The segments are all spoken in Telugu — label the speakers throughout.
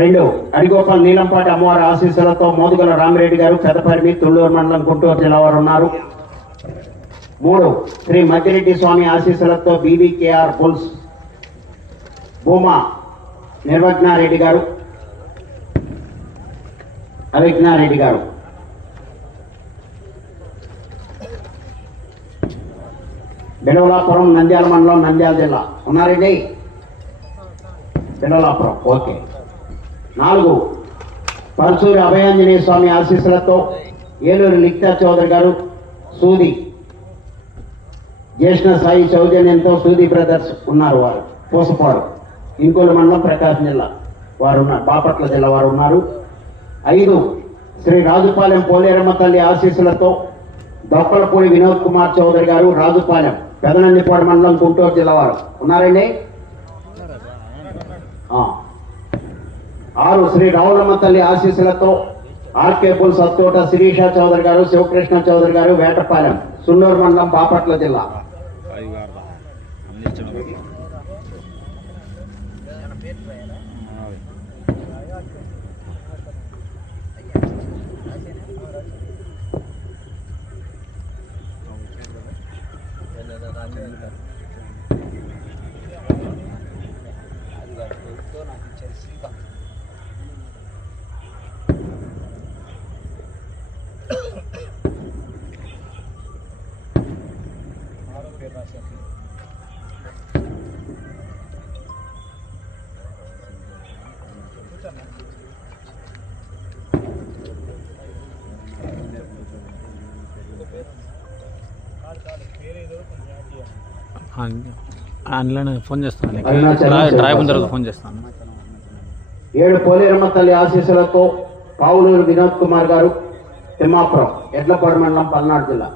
Speaker 1: రెండు అడిగోపాల్ నీలంపాటి అమ్మవారి ఆశీస్సులతో మోదుగల రామిరెడ్డి గారు పెదపరిమి తుళ్ళూరు మండలం గుంటూరు జిల్లా వారు ఉన్నారు. మూడు శ్రీ మద్దిరెడ్డి స్వామి ఆశీస్సులతో బీవీకేఆర్ బుల్స్ భూమా నిర్వజ్ఞారెడ్డి గారు అవిజ్ఞారెడ్డి గారు. బిడవలాపురం నంద్యాల మండలం నంద్యాల జిల్లా. ఉన్నారండి? బిడవలాపురం ఓకే. నాలుగు. పరసూరి అభయాంజనేయ స్వామి ఆశీస్సులతో ఏలూరు లిఖితా చౌదరి గారు సూది. జ్యేష్ణ సాయి సౌజన్యంతో సూది బ్రదర్స్ ఉన్నారు వారు పూసపాడు. ఇంకోలు మండలం ప్రకాశం జిల్లా వారు ఉన్నారు బాపట్ల జిల్లా వారు ఉన్నారు. ఐదు శ్రీ రాజుపాలెం పోలేరమ్మ తల్లి ఆశీస్సులతో దొప్పలపూడి వినోద్ కుమార్ చౌదరి గారు రాజుపాలెం పెదనందిపాడు మండలం గుంటూరు జిల్లా వారు. ఉన్నారండి? ఆరు శ్రీ రావులమ్మ తల్లి ఆశీస్సులతో ఆర్కే పుల్ సత్తోట శిరీష చౌదరి గారు శివకృష్ణ చౌదరి గారు వేటపాలెం సున్నూరు మండలం బాపట్ల జిల్లా.
Speaker 2: అది వాడదా అందించిన
Speaker 3: ఆన్లైన్ ఫోన్ చేస్తాను
Speaker 1: అరుణాచలం
Speaker 3: డ్రైవ్ అయిన తర్వాత ఫోన్ చేస్తాను.
Speaker 1: ఏడు పోలేరమ్మ తల్లి ఆశీస్సులతో పావులూరు వినోద్ కుమార్ గారు తిమ్మాపురం ఎడ్లపాడు మండలం పల్నాడు జిల్లా.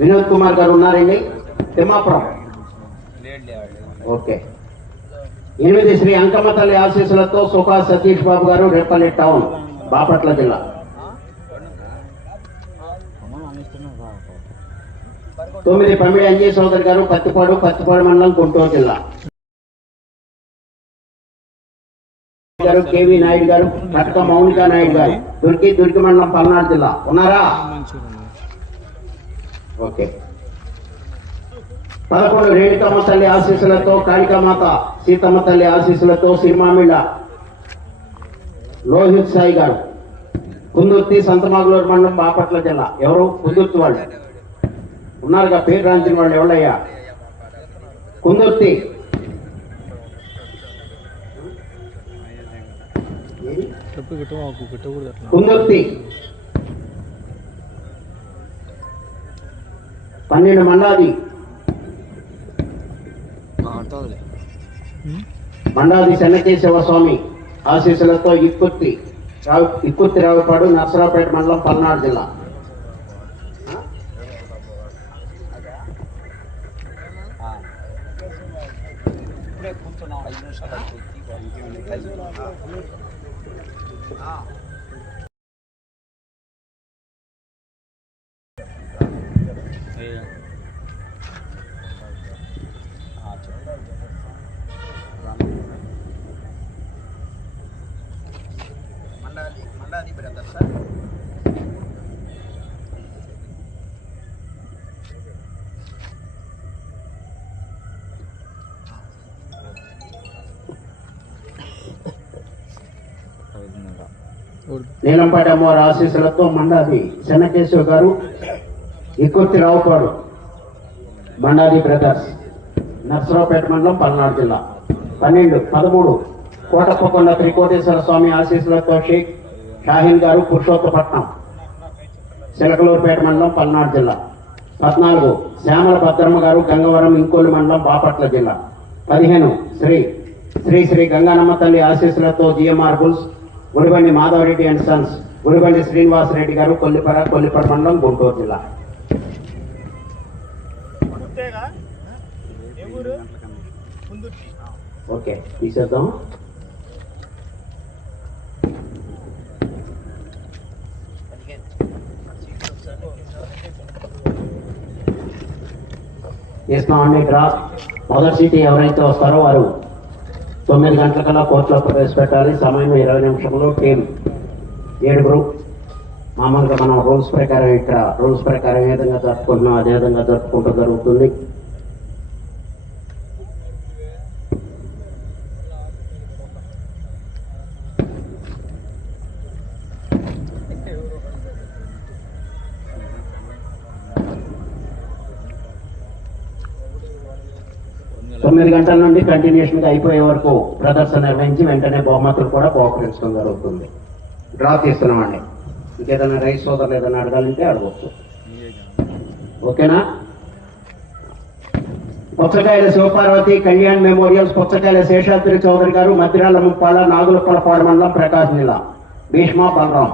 Speaker 1: వినోద్ కుమార్ గారు ఉన్నారండి? తిమ్మాపురం. ఓకే. ఎనిమిది శ్రీ అంకమ్మ తల్లి ఆశీస్సులతో సుఖా సతీష్ బాబు గారు రేపల్లి టౌన్ బాపట్ల జిల్లా. తొమ్మిది పమిడి అంజయ్ సోదరి గారు పత్తిపాడు పత్తిపాడు మండలం గుంటూరు జిల్లా. గారు కేవి నాయుడు గారు కటక మౌనికా నాయుడు గారు. దుర్కి దుర్కి మండలం పల్నాడు జిల్లా. ఉన్నారా? ఓకే. పదకొండు రేణుకమ్మ తల్లి ఆశీస్సులతో కాళికామాత సీతమ్మ తల్లి ఆశీస్సులతో సిరిమామిళ్ళ లోహిత్ సాయి గారు. కుందుర్తి సంతమాగులూరు మండలం బాపట్ల జిల్లా. ఎవరు? కుందుర్తి వాళ్ళు. ఉన్నారుగా పేరు రాంచిన వాళ్ళు ఎవళ్ళయ్యా? కుందుర్తి. కుందుర్తి పన్నెండు మండాది? మండాది చెన్నకేశవ స్వామి ఆశీస్సులతో ఇక్కుర్తి రావు ఇక్కుర్తి రావుపాడు నర్సరావుపేట మండలం పల్నాడు జిల్లా.
Speaker 2: మండాది
Speaker 1: నీలంపాటి అమ్మవారి ఆశీస్సులతో మండాది చెన్నకేశవ గారు ఇక్కుర్తి రావుపాడు మండాది బ్రదర్స్ నర్సరావుపేట మండలం పల్నాడు జిల్లా. పన్నెండు పదమూడు కోటప్పకొండ త్రికోటేశ్వర స్వామి ఆశీస్సులతో షేక్ షాహిన్ గారు పురుషోత్తపట్నం చిలకలూరుపేట మండలం పల్నాడు జిల్లా. పద్నాలుగు శ్యామల భద్రమ్మ గారు గంగవరం ఇంకోలు మండలం బాపట్ల జిల్లా. పదిహేను శ్రీ శ్రీ శ్రీ గంగానమ్మ తల్లి ఆశీస్సులతో GMR bulls Gudibandi Madhavareddy and sons Gudibandi Srinivas Reddy garu Kollipara Kollipara మండలం గుంటూరు జిల్లా. ఓకే తీసేద్దాం. తీస్తున్నామండి డ్రా మొదటి సీట్ ఎవరైతే వస్తారో వారు తొమ్మిది గంటలకల్లా కోర్టులో ప్రవేశపెట్టాలి సమయం ఇరవై నిమిషంలో టీం ఏడుగురు. మామూలుగా మనం రూల్స్ ప్రకారం ఇక్కడ రూల్స్ ప్రకారం ఏ విధంగా జరుపుకుంటున్నాం అదే విధంగా జరుపుకుంటూ జరుగుతుంది. తొమ్మిది గంటల నుండి కంటిన్యూషన్గా అయిపోయే వరకు ప్రదర్శన నిర్వహించి వెంటనే బహుమతులు కూడా బహుకరించడం జరుగుతుంది. డ్రా తీస్తున్నామండి ఇంకేదైనా రైస్ సోదరులు ఏదైనా అడగాలంటే అడగవచ్చు ఓకేనా? పుచ్చకాయల శివపార్వతి కళ్యాణ్ మెమోరియల్స్ పుచ్చకాయల శేషాద్రి చౌదరి గారు మద్రాల ముప్పాల నాగులపాల మండలం ప్రకాశం జిల్లా. భీష్మ బలరాం.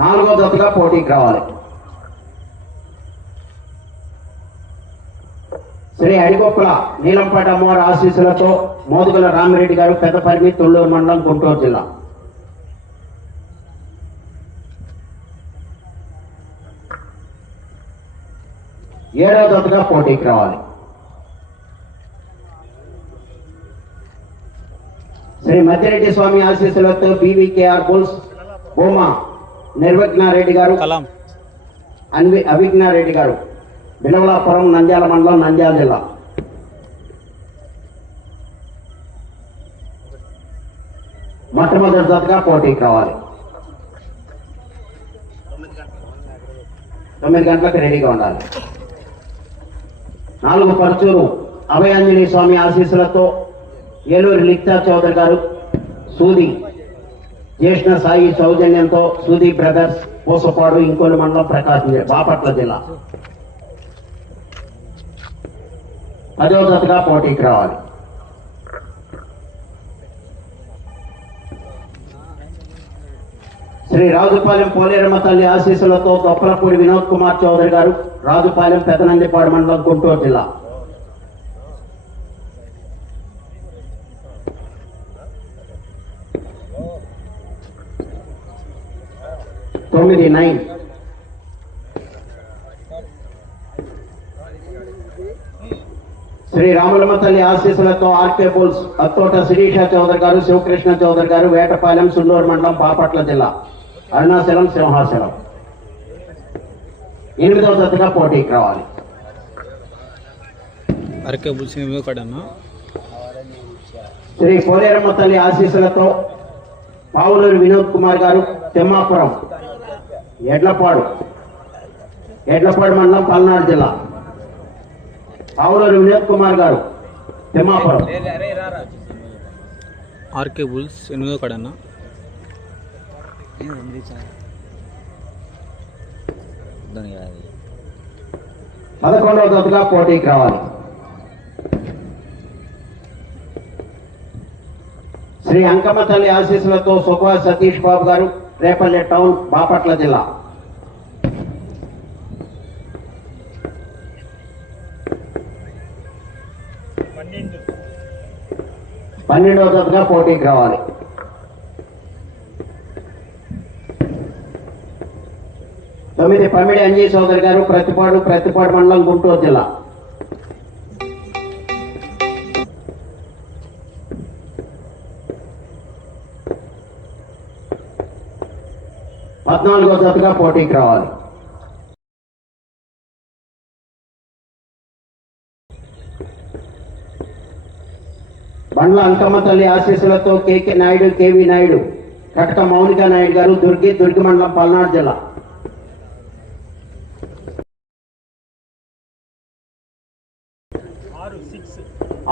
Speaker 1: నాలుగో దశగా పోటీకి రావాలి. శ్రీ అడిగొప్పల నీలంపాటి అమ్మవారి ఆశీస్సులతో మోదుగుల రామిరెడ్డి గారు పెద్దపరిమి తుళ్ళూరు మండలం గుంటూరు జిల్లా. ఏడవ దశగా పోటీకి రావాలి. శ్రీ మద్దిరెడ్డి స్వామి ఆశీస్సులతో బీవీకేఆర్ బుల్స్ భూమా నిర్విఘ్నారెడ్డి గారు
Speaker 3: కలాం.
Speaker 1: అన్వి అవిజ్ఞారెడ్డి గారు బిలవలాపురం నంద్యాల మండలం నంద్యాల జిల్లా. మొట్టమొదటి జతగా పోటీకి రావాలి. తొమ్మిది గంటలకు రెడీగా ఉండాలి. నాలుగు పరచూరు అభయాంజనేయ స్వామి ఆశీస్సులతో ఏలూరు లిక్తా చౌదరి గారు సూది చేసిన సాయి సౌజన్యంతో సుధీ బ్రదర్స్ పూసపాడు ఇంకోని మండలం ప్రకాశం బాపట్ల జిల్లా. పదో జతగా పోటీకి రావాలి. శ్రీ రాజుపాలెం పోలేరమ్మ తల్లి ఆశీస్సులతో దొప్పలపూడి వినోద్ కుమార్ చౌదరి గారు రాజుపాలెం పెదనందిపాడు మండలం గుంటూరు జిల్లా. తొమ్మిది నైన్. శ్రీ రాములమ్మ తల్లి ఆశీస్సులతో ఆర్కే బుల్స్ అత్తోట శిరీష చౌదరి గారు శివకృష్ణ చౌదరి గారు వేటపాలెం సుల్లూరు మండలం బాపట్ల జిల్లా. అరుణాచలం సింహాచలం. ఎనిమిదవ జతగా పోటీకి రావాలి.
Speaker 3: బుల్స్
Speaker 1: శ్రీ పోలేరమ్మ తల్లి ఆశీస్సులతో పావులూరు వినోద్ కుమార్ గారు తిమ్మాపురం. ఎడ్లపాడు ఎడ్లపాడు మండలం పల్నాడు జిల్లా. పావులూరు వినోద్ కుమార్ గారు తిమ్మాపురం.
Speaker 3: ఆర్కే బుల్స్ ఎనిమిదో కాడన్నా.
Speaker 1: పదకొండవ జతగా పోటీకి రావాలి శ్రీ అంకమ్మ తల్లి ఆశీస్సులతో సుఖవా సతీష్ బాబు గారు రేపల్లె టౌన్ బాపట్ల జిల్లా. పన్నెండవ జతగా పోటీకి రావాలి. తొమ్మిది పమిడి అంజీ సోదరి గారు ప్రతిపాడు ప్రతిపాడు మండలం గుంటూరు జిల్లా. పద్నాలుగో జతగా పోటీకి రావాలి. బండ్ల అంకమ్మ తల్లి ఆశీస్సులతో కేకే నాయుడు కేవి నాయుడు కటక మౌనిక నాయుడు గారు దుర్గి దుర్గి మండలం పల్నాడు జిల్లా.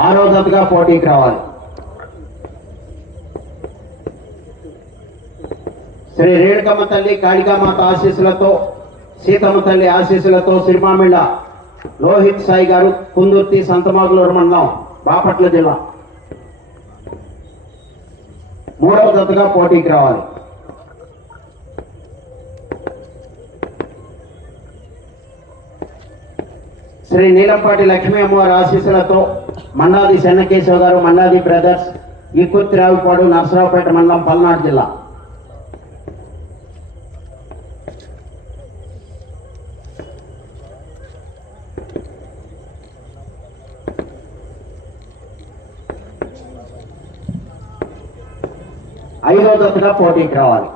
Speaker 1: ఆరో జతగా పోటీకి రావాలి. శ్రీ రేణుకమ్మ తల్లి కాళికామాత ఆశీస్సులతో సీతమ్మ తల్లి ఆశీస్సులతో సిరిమామిళ్ళ లోహిత్ సాయి గారు కుందుర్తి సంతమాగులూరు మండలం బాపట్ల జిల్లా. మూడవ జతగా పోటీకి రావాలి. శ్రీ నీలంపాటి లక్ష్మీ అమ్మవారి ఆశీస్సులతో మండాది చెన్నకేశవ గారు మండాది బ్రదర్స్ ఈకుర్తి రావుపాడు నరసరావుపేట మండలం పల్నాడు జిల్లా. ఐదో దశగా పోటీకి రావాలి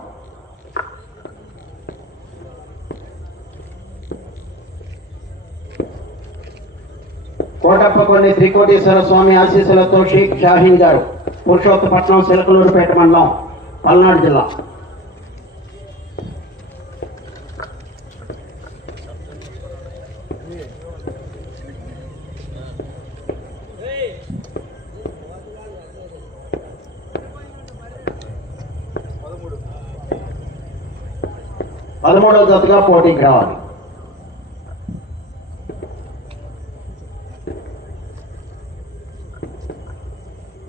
Speaker 1: కోటప్పకొండి త్రికోటేశ్వర స్వామి ఆశీస్సులతో షేక్ షాహీన్ గారు పురుషోత్తపట్నం సిలకలూరుపేట మండలం పల్నాడు జిల్లా. పదమూడవ జతగా పోటీకి రావాలి.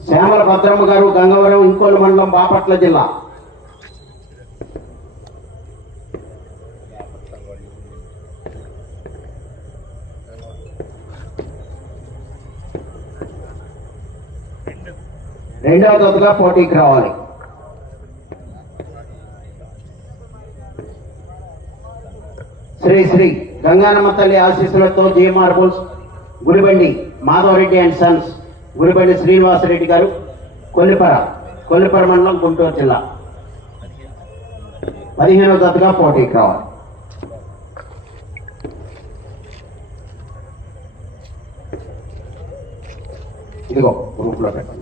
Speaker 1: శ్యామల భద్రమ్మ గారు గంగవరం ఇంకోలు మండలం బాపట్ల జిల్లా. రెండవ జతగా పోటీకి రావాలి. శ్రీ శ్రీ గంగానమ్మ తల్లి ఆశీస్సులతో GMR bulls Gudibandi Madhavareddy and sons Gudibandi Srinivasareddy garu Kollipara Kollipara మండలం గుంటూరు జిల్లా. పదిహేనవ జతగా పోటీకి రావాలి. ఇదిగో గ్రూప్లో పెట్టండి.